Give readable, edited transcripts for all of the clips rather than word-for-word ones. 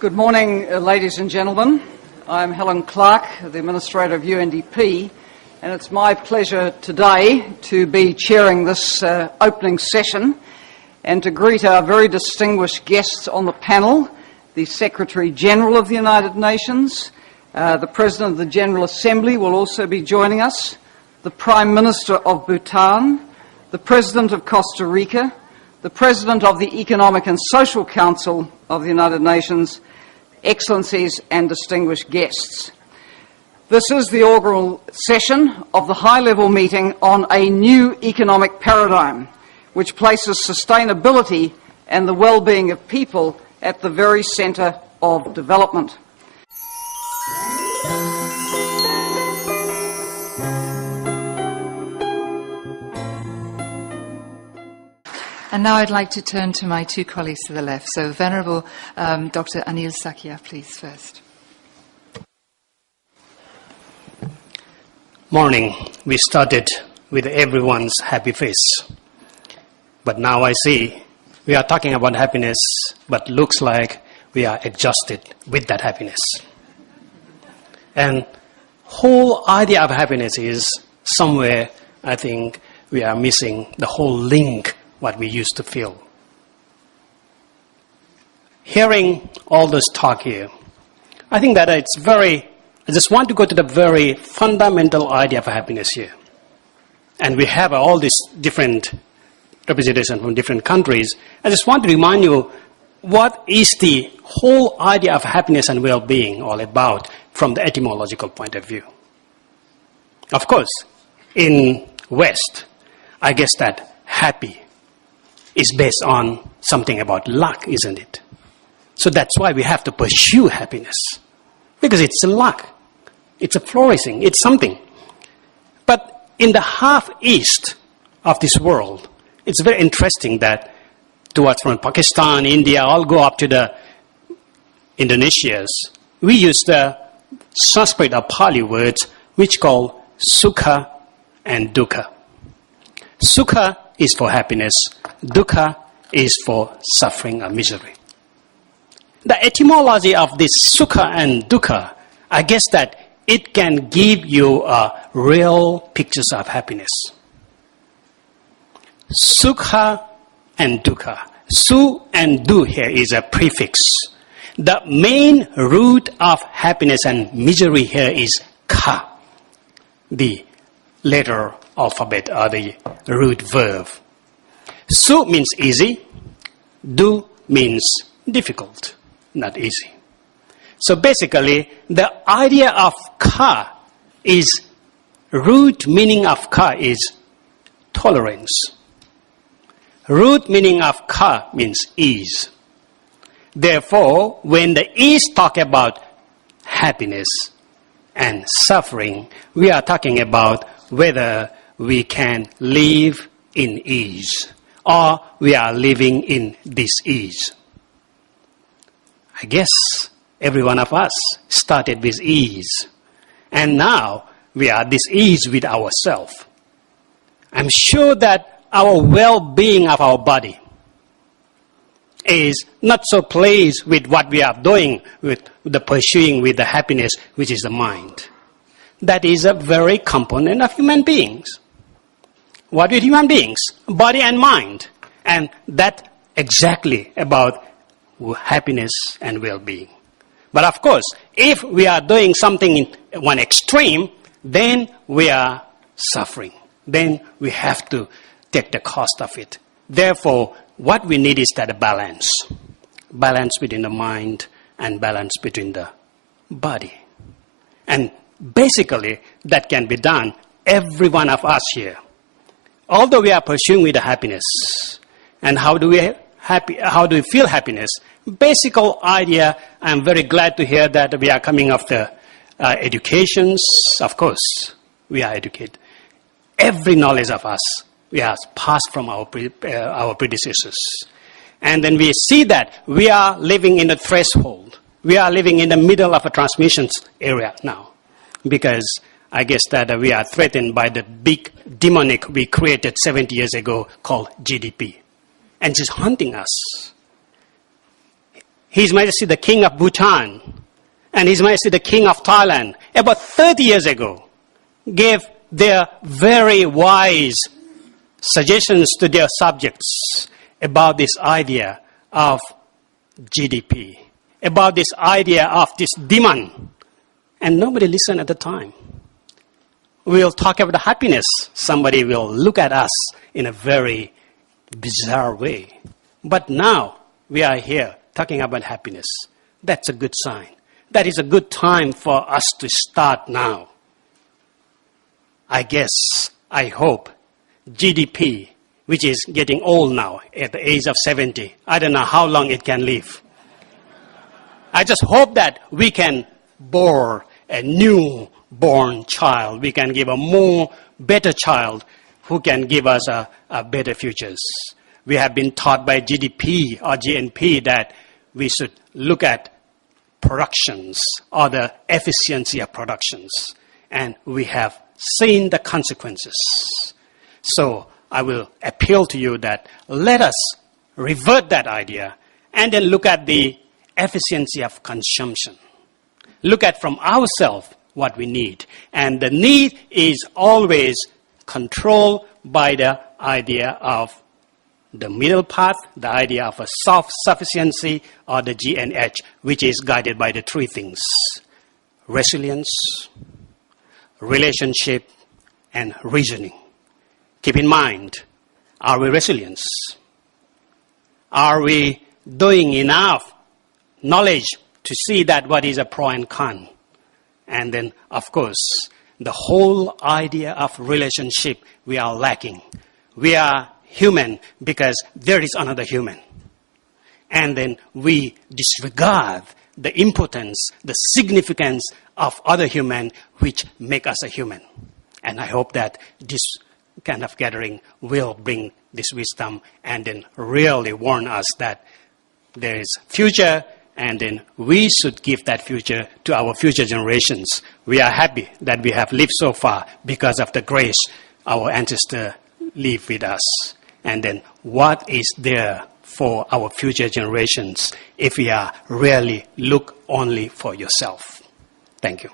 Good morning, ladies and gentlemen. I'm Helen Clark, the Administrator of UNDP, and it's my pleasure today to be chairing this opening session and to greet our very distinguished guests on the panel, the Secretary-General of the United Nations, the President of the General Assembly will also be joining us, the Prime Minister of Bhutan, the President of Costa Rica, the President of the Economic and Social Council of the United Nations, Excellencies and distinguished guests. This is the inaugural session of the high-level meeting on a new economic paradigm which places sustainability and the well-being of people at the very centre of development. And now I'd like to turn to my two colleagues to the left. So Venerable Dr. Anil Sakya, please, first. Morning. We started with everyone's happy face. But now I see we are talking about happiness, but looks like we are exhausted with that happiness. And whole idea of happiness is somewhere, I think, we are missing the whole link what we used to feel. Hearing all this talk here, I think that I just want to go to the very fundamental idea of happiness here. And we have all these different representation from different countries. I just want to remind you what is the whole idea of happiness and well-being all about from the etymological point of view. Of course, in West, I guess that happy is based on something about luck, isn't it? So that's why we have to pursue happiness. Because it's a luck. It's a flourishing. It's something. But in the half-east of this world, it's very interesting that towards from Pakistan, India, all go up to the Indonesias, we use the Sanskrit or Pali words which call sukha and dukkha. Sukha is for happiness. Dukkha is for suffering or misery. The etymology of this sukha and dukkha, I guess that it can give you real pictures of happiness. Sukha and dukkha. Su and du here is a prefix. The main root of happiness and misery here is kha, the letter alphabet or the root verb. Su means easy, du means difficult, not easy. So basically, the idea of ka is, root meaning of ka is tolerance. Root meaning of ka means ease. Therefore, when the East talk about happiness and suffering, we are talking about whether we can live in ease or we are living in dis-ease. I guess every one of us started with ease, and now we are dis-ease with ourselves. I'm sure that our well-being of our body is not so pleased with what we are doing with the pursuing with the happiness, which is the mind. That is a very component of human beings. What with human beings? Body and mind. And that exactly about happiness and well-being. But of course, if we are doing something in one extreme, then we are suffering. Then we have to take the cost of it. Therefore, what we need is that balance. Balance between the mind and balance between the body. And basically, that can be done, every one of us here. Although we are pursuing with the happiness, and how do we feel happiness? Basic idea, I'm very glad to hear that we are coming after educations. Of course, we are educated. Every knowledge of us, we have passed from our predecessors. And then we see that we are living in a threshold. We are living in the middle of a transmissions area now. Because I guess that we are threatened by the big demonic we created 70 years ago called GDP. And it's hunting us. His Majesty the King of Bhutan and His Majesty the King of Thailand, about 30 years ago, gave their very wise suggestions to their subjects about this idea of GDP, about this idea of this demand. And nobody listened at the time. We'll talk about happiness. Somebody will look at us in a very bizarre way. But now we are here talking about happiness. That's a good sign. That is a good time for us to start now. I guess, I hope, GDP, which is getting old now at the age of 70, I don't know how long it can live. I just hope that we can bore a newborn child. We can give a more better child who can give us a better futures. We have been taught by GDP or GNP that we should look at productions or the efficiency of productions. And we have seen the consequences. So I will appeal to you that let us revert that idea and then look at the efficiency of consumption. Look at from ourselves what we need. And the need is always controlled by the idea of the middle path, the idea of a self-sufficiency, or the GNH, which is guided by the three things: resilience, relationship, and reasoning. Keep in mind, are we resilient? Are we doing enough knowledge to see that what is a pro and con? And then, of course, the whole idea of relationship we are lacking. We are human because there is another human. And then we disregard the importance, the significance of other human which make us a human. And I hope that this kind of gathering will bring this wisdom and then really warn us that there is future, and then we should give that future to our future generations. We are happy that we have lived so far because of the grace our ancestors live with us. And then what is there for our future generations if we are really look only for yourself? Thank you.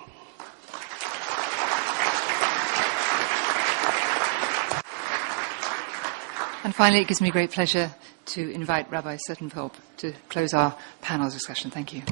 And finally, it gives me great pleasure to invite Rabbi Sutton Pope to close our panel discussion. Thank you.